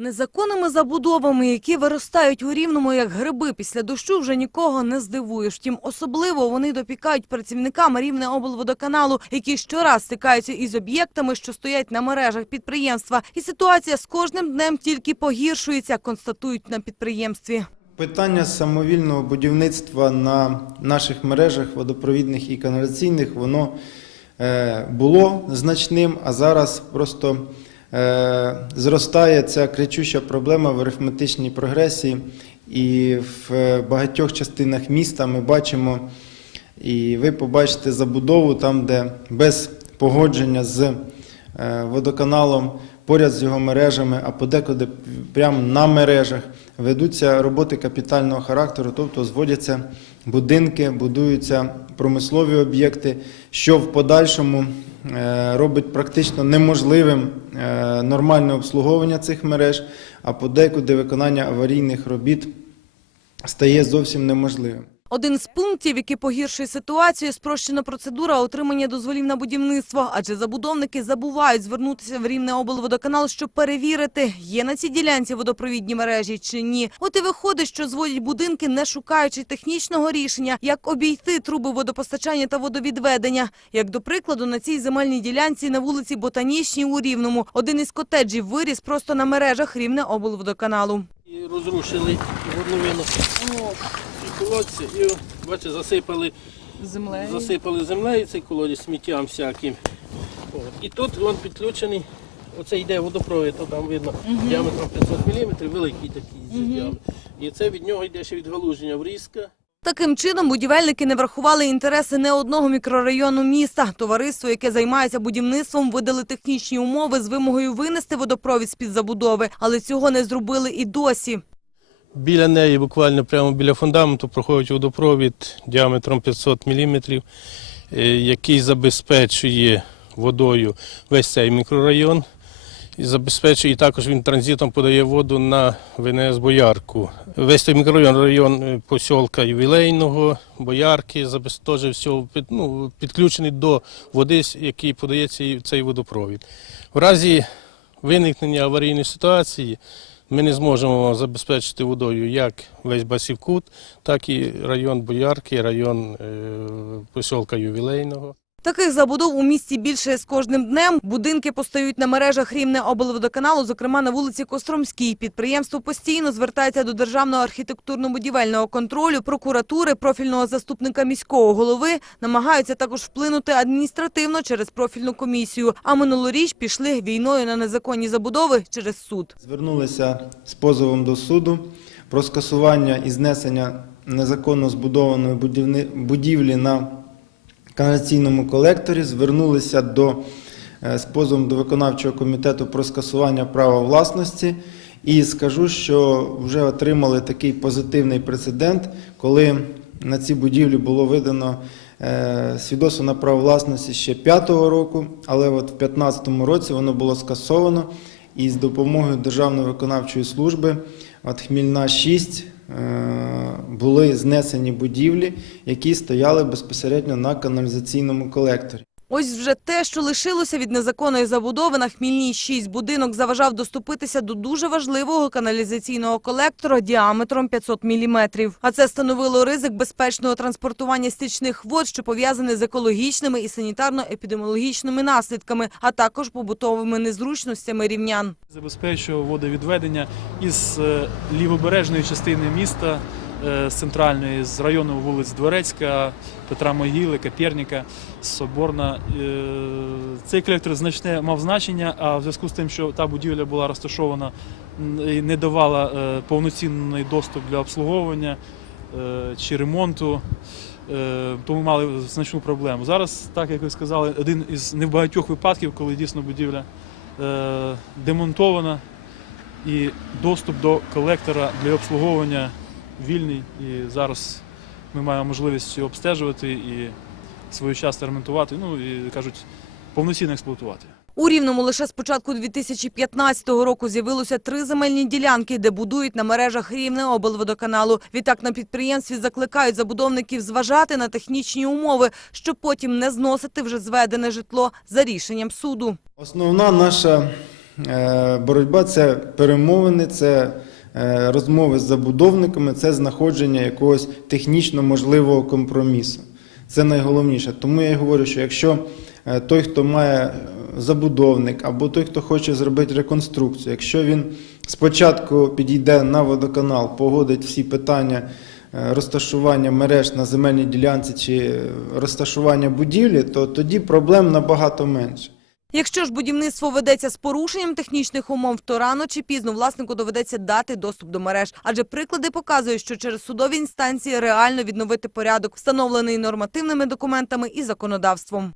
Незаконними забудовами, які виростають у рівному як гриби після дощу, вже нікого не здивуєш. Втім, особливо вони допікають працівникам рівне облводоканалу, які щораз стикаються із об'єктами, що стоять на мережах підприємства. І ситуація з кожним днем тільки погіршується, констатують на підприємстві. Питання самовільного будівництва на наших мережах водопровідних і каналізаційних воно е, було значним, а зараз просто зростає ця кричуща проблема в арифметичній прогресії. І в багатьох частинах міста ми бачимо, і ви побачите забудову там, де без погодження з е, водоканалом, поряд з його мережами, а подекуди прямо на мережах ведуться роботи капітального характеру, тобто зводяться будинки, будуються промислові об'єкти, що в подальшому е, робить практично неможливим е, нормальне обслуговування цих мереж, а подекуди виконання аварійних робіт стає зовсім неможливим. Один з пунктів, який погіршує ситуацію, спрощена процедура отримання дозволів на будівництво, адже забудовники забувають звернутися в рівне облводоканал, щоб перевірити, є на цій ділянці водопровідні мережі чи ні. От і виходить, що зводять будинки, не шукаючи технічного рішення, як обійти труби водопостачання та водовідведення. Як до прикладу, на цій земельній ділянці на вулиці Ботанічній у Рівному один із котеджів виріс просто на мережах рівне облводоканалу. І розрушили горловину. Колодці, і бачите, засипали Землею. засипали землею цей колодязь сміттям всяким. От. І тут він підключений, оце йде водопровід, то там видно, діаметром 500 мм, великий такий діаметр. І це від нього йде ще відгалуження врізка. Таким чином, будівельники не врахували інтереси не одного мікрорайону міста. Товариство, яке займається будівництвом, видали технічні умови з вимогою винести водопровід з-під забудови, але цього не зробили і досі. Біля неї, буквально прямо біля фундаменту, проходить водопровід діаметром 500 мм, який забезпечує водою весь цей мікрорайон. І забезпечує, і також він транзитом подає воду на ВНС Боярку. Весь цей мікрорайон, район е, посілка Ювілейного, Боярки, теж все ну, підключений до води, який подається цей водопровід. В разі виникнення аварійної ситуації ми не зможемо забезпечити водою як весь Басівкут, так і район Боярки, район е, посілка Ювілейного. Таких забудов у місті більше з кожним днем. Будинки постають на мережах рівне облводоканалу, зокрема на вулиці Костромській. Підприємство постійно звертається до Державного архітектурно-будівельного контролю, прокуратури, профільного заступника міського голови. Намагаються також вплинути адміністративно через профільну комісію. А минулоріч пішли війною на незаконні забудови через суд. Звернулися з позовом до суду про скасування і знесення незаконно збудованої будівлі на каналізаційному колекторі. Звернулися до, е, з позовом до виконавчого комітету про скасування права власності. І скажу, що вже отримали такий позитивний прецедент, коли на ці будівлі було видано е, свідоцтво на право власності ще 5-го року, але от в 2015 році воно було скасовано. І з допомогою Державної виконавчої служби от Хмільна 6 е, були знесені будівлі, які стояли безпосередньо на каналізаційному колекторі. Ось вже те, що лишилося від незаконної забудови на Хмільній 6 будинок заважав доступитися до дуже важливого каналізаційного колектора діаметром 500 міліметрів. А це становило ризик безпечного транспортування стічних вод, що пов'язані з екологічними і санітарно-епідеміологічними наслідками, а також побутовими незручностями рівнян. забезпечував водовідведення із е, лівобережної частини міста, з центральної, з району вулиць Дворецька, Петра Могили, Каперніка, Соборна. Е, Цей колектор значне мав значення, а в зв'язку з тим, що та будівля була розташована і не давала е, повноцінний доступ для обслуговування е, чи ремонту. е, Тому мали значну проблему. Зараз, так як ви сказали, один із небагатьох випадків, коли дійсно будівля е, демонтована і доступ до колектора для обслуговування вільний. І зараз ми маємо можливість його обстежувати і своєчасно ремонтувати, ну і кажуть, повноцінно експлуатувати. У Рівному лише з початку 2015 року з'явилося три земельні ділянки, де будують на мережах Рівне облводоканалу. Відтак на підприємстві закликають забудовників зважати на технічні умови, щоб потім не зносити вже зведене житло за рішенням суду. Основна наша е, боротьба це перемовини, це розмови з забудовниками, це знаходження якогось технічно можливого компромісу. Це найголовніше. Тому я й говорю, що якщо е, той, хто має е, забудовник, або той, хто хоче зробити реконструкцію, якщо він спочатку підійде на водоканал, погодить всі питання е, розташування мереж на земельній ділянці чи е, розташування будівлі, то тоді проблем набагато менше. Якщо ж будівництво ведеться з порушенням технічних умов, то рано чи пізно власнику доведеться дати доступ до мереж. Адже приклади показують, що через судові інстанції реально відновити порядок, встановлений нормативними документами і законодавством.